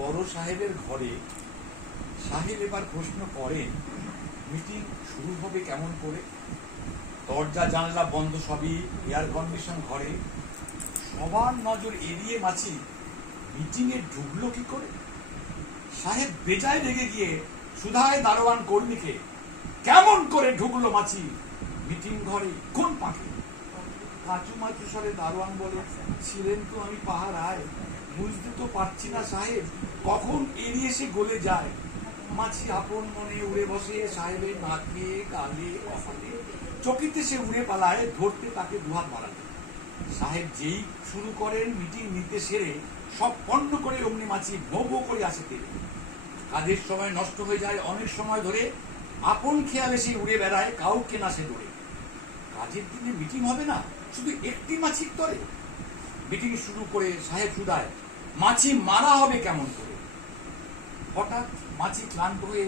বড় সাহেবের ঘরে সাহেব এবার প্রশ্ন করেন, মিটিং শুরু হবে কেমন করে? দরজা, জানলা বন্ধ সবই, এয়ার কন্ডিশন ঘরে। সবার নজর এড়িয়ে মাছি, মিটিংয়ে ঢুকলো কি করে? সাহেব বেজায় রেগে গিয়ে সুধায় দারোয়ান কর্মীকে কেমন করে ঢুকলো মাছি, মিটিং ঘরে কোন পাখি মাচু স্বরে দারোয়ান বলে, ছিলেন তো আমি পাহারায়। বুঝতে তো পারছি না সাহেব, কখন এড়িয়ে সে গলে যায়? মাছি আপন মনে উড়ে বসে, সাহেবের নাকে, গালে, কপালে। চকিতে সে উড়ে পালায়, ধরতে তাকে দুহাত বাড়াতে। সাহেব যেই শুরু করেন, মিটিং নিতে সেরে সব পণ্ড করে অমনি মাছি ভো করে আসে তেরে। কাজের সময় নষ্ট হয়ে যায় অনেক সময় ধরে, আপন খেয়ালে সে উড়ে বেড়ায়, কাউকে না সে দৌড়ে। কাজের দিনে মিটিং হবে না? শুধু একটি মাছির তরে মিটিং শুরু করে সাহেব সুদায় মাছি মারা হবে কেমন করে? হঠাৎ মাছি ক্লান্ত হয়ে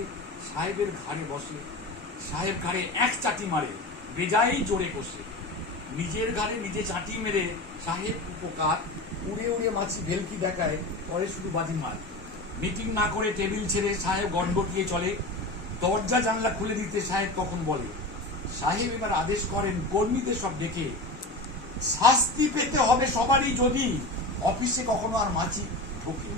সাহেবের ঘাড়ে বসে, সাহেব ঘাড়ে এক চাটি মারে বেজাই জোরে কষে। নিজের ঘাড়ে নিজে চাটি মেরে সাহেব উপকার, উড়ে উড়ে মাছি ভেলকি দেখায়, পরে শুধু বাজি মার। মিটিং না করে টেবিল ছেড়ে সাহেব গটগটিয়ে চলে। দরজা জানলা খুলে দিতে সাহেব তখন বলে, সাহেব এবার আদেশ করেন কর্মীদের সব ডেকে শাস্তি পেতে হবে সবারই যদি অফিসে কখনো আর মাছি ঢোকে।